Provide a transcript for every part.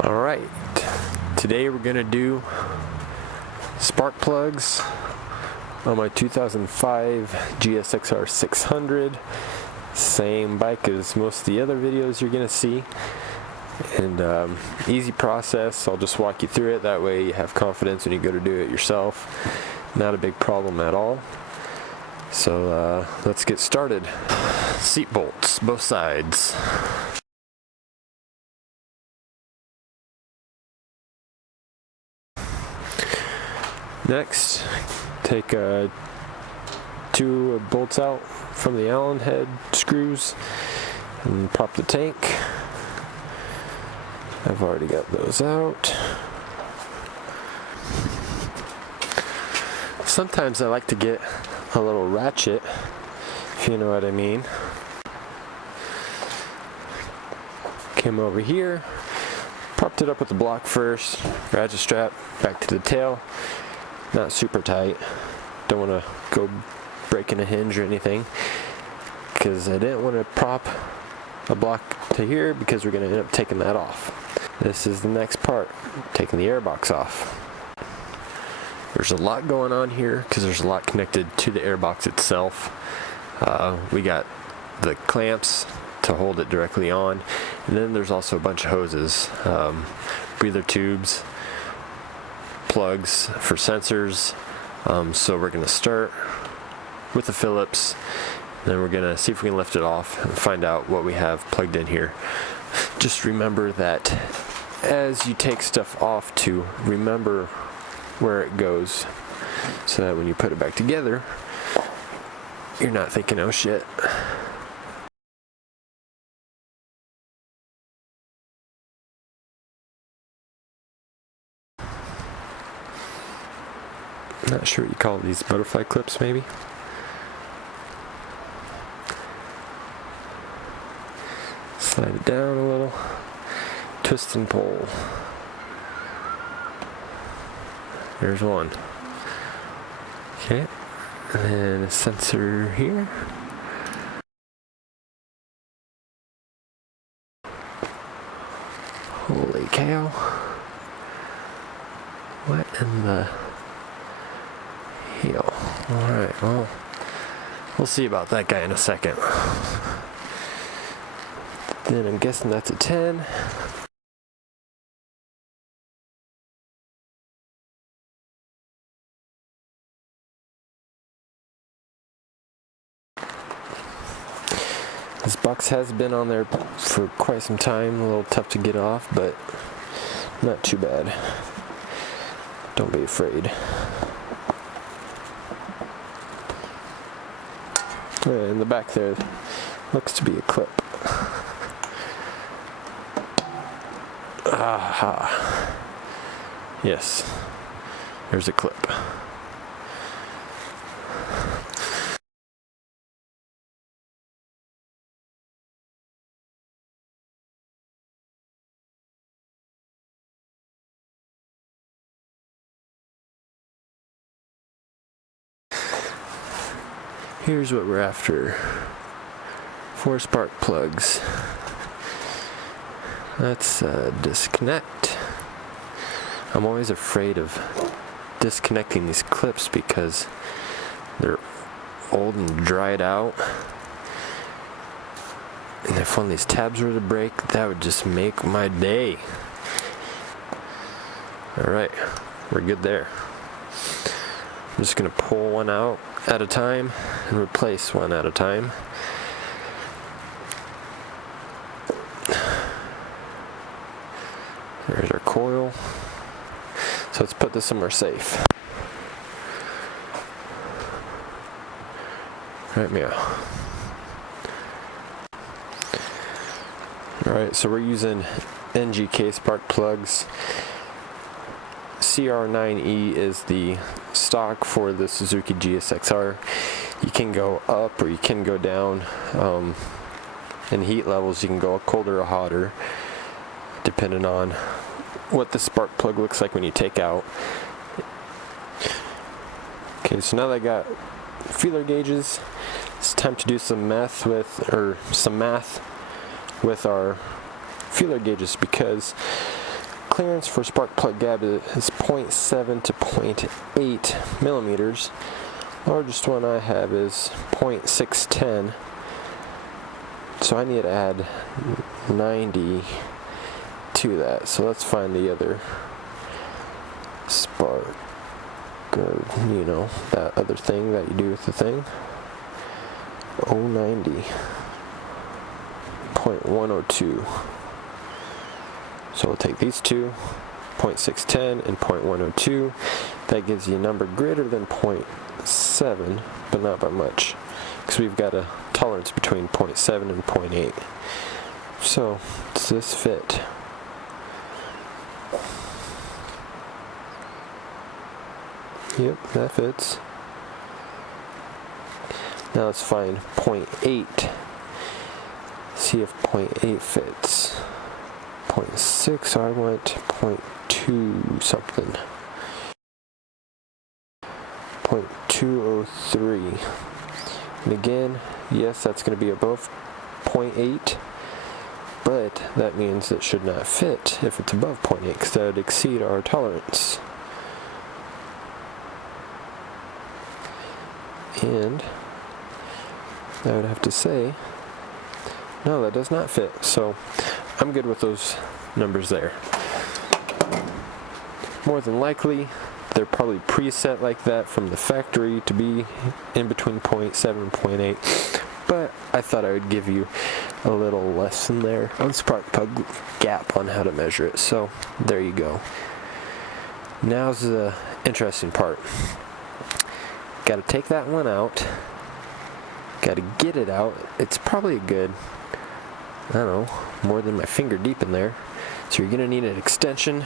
Alright, today we're gonna do spark plugs on my 2005 GSXR 600. Same bike as most of the other videos you're gonna see, and easy process. I'll just walk you through it, that way you have confidence when you go to do it yourself. Not a big problem at all. So let's get started. Seat bolts, both sides. Next, take two bolts out from the Allen head screws and pop the tank. I've already got those out. Sometimes I like to get a little ratchet, if you know what I mean. Came over here, propped it up with the block first, ratchet strap back to the tail. Not super tight. Don't want to go breaking a hinge or anything, because I didn't want to prop a block to here because we're going to end up taking that off. This is the next part, taking the airbox off. There's a lot going on here because there's a lot connected to the airbox itself. We got the clamps to hold it directly on, and then there's also a bunch of hoses, breather tubes, plugs for sensors. So we're going to start with the Phillips, then we're going to see if we can lift it off and find out what we have plugged in here. Just remember that as you take stuff off, to remember where it goes, so that when you put it back together, you're not thinking, oh shit. Not sure what you call these, butterfly clips maybe? Slide it down a little, twist and pull. There's one. Okay, and then a sensor here. Holy cow. What in the hell? Alright, well, we'll see about that guy in a second. Then I'm guessing that's a 10. This box has been on there for quite some time, a little tough to get off, but not too bad. Don't be afraid. In the back there looks to be a clip. Aha. Yes, there's a clip. Here's what we're after. 4 spark plugs. Let's disconnect. I'm always afraid of disconnecting these clips because they're old and dried out. And if one of these tabs were to break, that would just make my day. Alright, we're good there. I'm just going to pull one out at a time and replace one at a time. There's our coil. So let's put this somewhere safe. Right now. Alright, so we're using NGK spark plugs. CR9E is the stock for the Suzuki GSXR. You can go up or you can go down. In heat levels, you can go colder or hotter, depending on what the spark plug looks like when you take out. Okay, so now that I got feeler gauges, it's time to do some math with our feeler gauges, because clearance for spark plug gap is 0.7 to 0.8 millimeters. Largest one I have is 0.610. So I need to add 90 to that. So let's find the other spark, or you know, that other thing that you do with the thing. 090. 0.102. So we'll take these two, 0.610 and 0.102. That gives you a number greater than 0.7, but not by much, because we've got a tolerance between 0.7 and 0.8. So does this fit? Yep, that fits. Now let's find 0.8. See if 0.8 fits. 0.6, so I went 0.2 something. 0.203. And again, yes, that's going to be above 0.8, but that means it should not fit if it's above 0.8, because that would exceed our tolerance. And I would have to say, no, that does not fit. So I'm good with those numbers there. More than likely, they're probably preset like that from the factory to be in between 0.7 and 0.8. But I thought I would give you a little lesson there on spark plug gap on how to measure it. So there you go. Now's the interesting part. Got to take that one out. Got to get it out. It's probably a good, I don't know, more than my finger deep in there. So you're going to need an extension,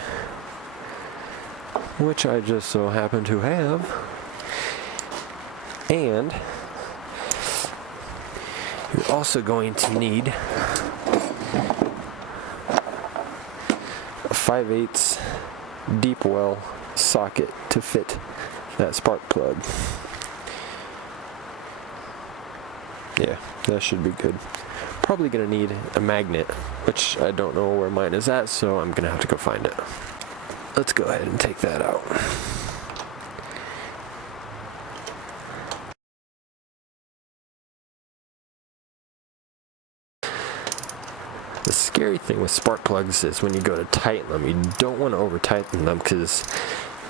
which I just so happen to have. And you're also going to need a 5/8 deep well socket to fit that spark plug. Yeah, that should be good. Probably gonna need a magnet, which I don't know where mine is at, so I'm gonna have to go find it. Let's go ahead and take that out. The scary thing with spark plugs is when you go to tighten them, you don't want to over tighten them, because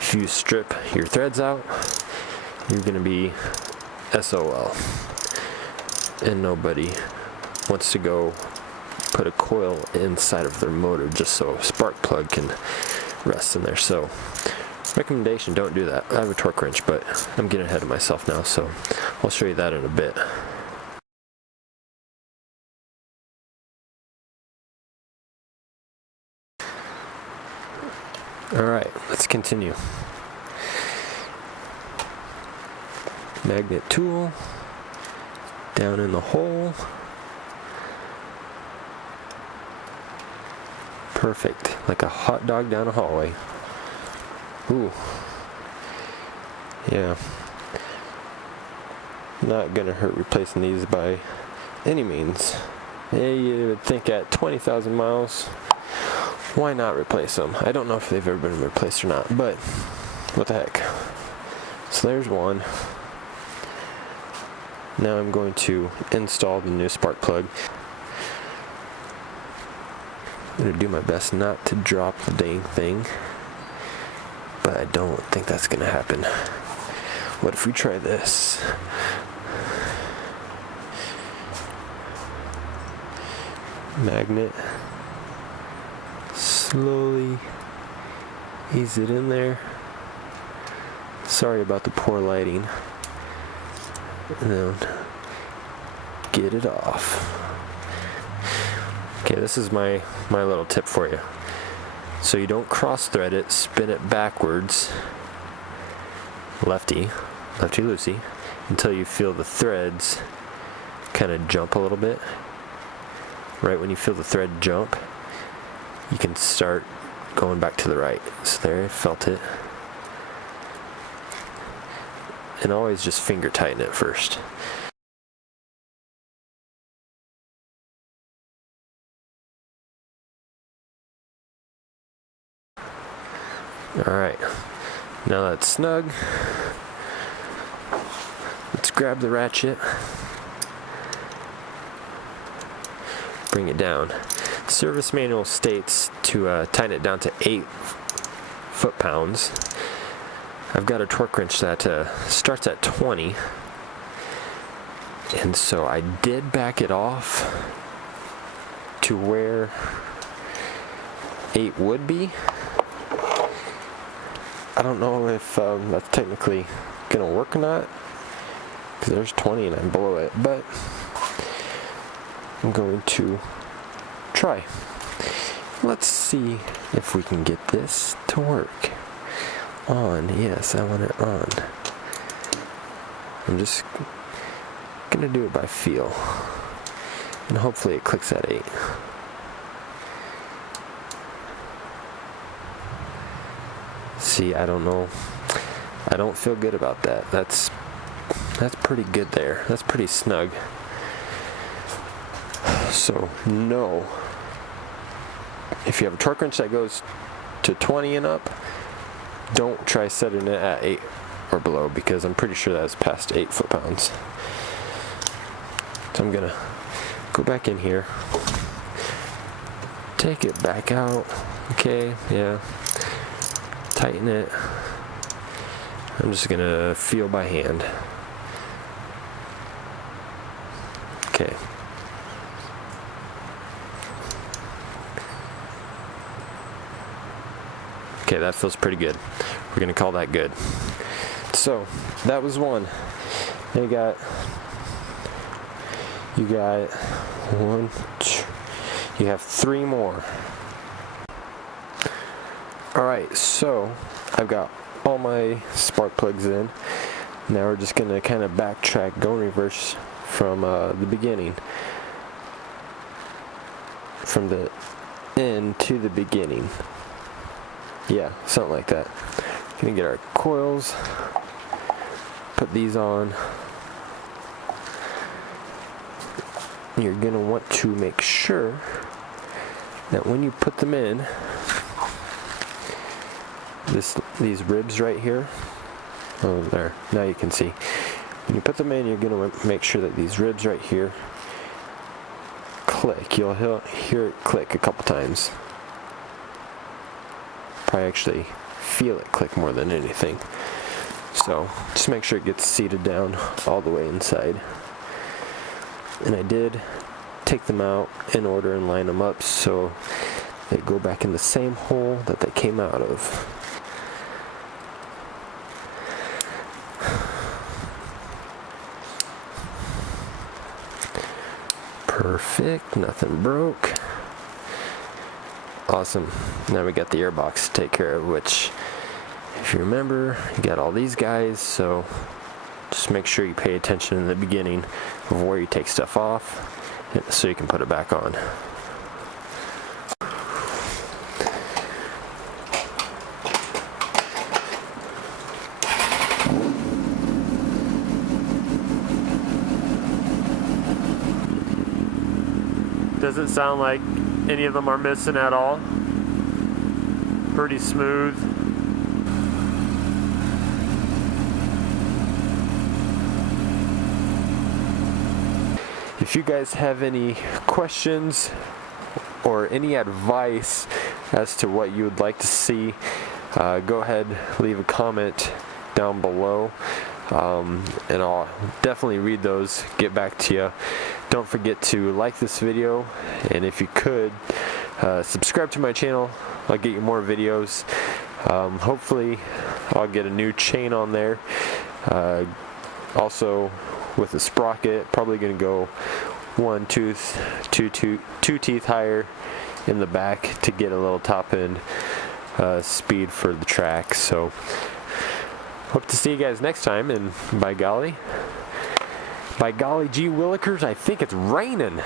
if you strip your threads out, you're gonna be SOL. And nobody wants to go put a coil inside of their motor just so a spark plug can rest in there. So recommendation, don't do that. I have a torque wrench, but I'm getting ahead of myself now, so I'll show you that in a bit. Alright, let's continue. Magnet tool down in the hole. Perfect, like a hot dog down a hallway. Ooh. Yeah. Not gonna hurt replacing these by any means. Yeah, you would think at 20,000 miles, why not replace them? I don't know if they've ever been replaced or not, but what the heck. So there's one. Now I'm going to install the new spark plug. I'm going to do my best not to drop the dang thing, but I don't think that's going to happen. What if we try this? Magnet. Slowly ease it in there. Sorry about the poor lighting. And then get it off. Okay, this is my little tip for you. So you don't cross thread it, spin it backwards, lefty loosey, until you feel the threads kind of jump a little bit. Right when you feel the thread jump, you can start going back to the right. So there, I felt it. And always just finger tighten it first. Alright, now that's snug. Let's grab the ratchet, bring it down. The service manual states to tighten it down to 8 foot-pounds. I've got a torque wrench that starts at 20, and so I did back it off to where 8 would be. I don't know if that's technically gonna work or not, because there's 20 and I'm below it, but I'm going to try. Let's see if we can get this to work. On, yes, I want it on. I'm just gonna do it by feel, and hopefully it clicks at 8. See, I don't know. I don't feel good about that. That's pretty good there. That's pretty snug. So no. If you have a torque wrench that goes to 20 and up, don't try setting it at 8 or below, because I'm pretty sure that's past 8 foot-pounds. So I'm gonna go back in here, take it back out. Okay, yeah. Tighten it. I'm just gonna feel by hand. Okay. Okay, that feels pretty good. We're gonna call that good. So that was one. You got one, two, you have 3 more. Alright, so I've got all my spark plugs in. Now we're just gonna kind of backtrack, go in reverse from the beginning, from the end to the beginning. Yeah, something like that. Gonna get our coils, put these on. You're gonna want to make sure that when you put them in, these ribs right here, oh there, now you can see. When you put them in, you're gonna make sure that these ribs right here click. You'll hear it click a couple times. Probably actually feel it click more than anything. So just make sure it gets seated down all the way inside. And I did take them out in order and line them up so they go back in the same hole that they came out of. Perfect, nothing broke. Awesome. Now we got the airbox to take care of, which, if you remember, you got all these guys, so just make sure you pay attention in the beginning of where you take stuff off so you can put it back on. Doesn't sound like any of them are missing at all. Pretty smooth. If you guys have any questions or any advice as to what you would like to see, go ahead, leave a comment down below, and I'll definitely read those, get back to you. Don't forget to like this video, and if you could, subscribe to my channel. I'll get you more videos. Hopefully I'll get a new chain on there. Also with the sprocket, probably gonna go two teeth higher in the back to get a little top end speed for the track. So hope to see you guys next time, and by golly gee willikers, I think it's raining.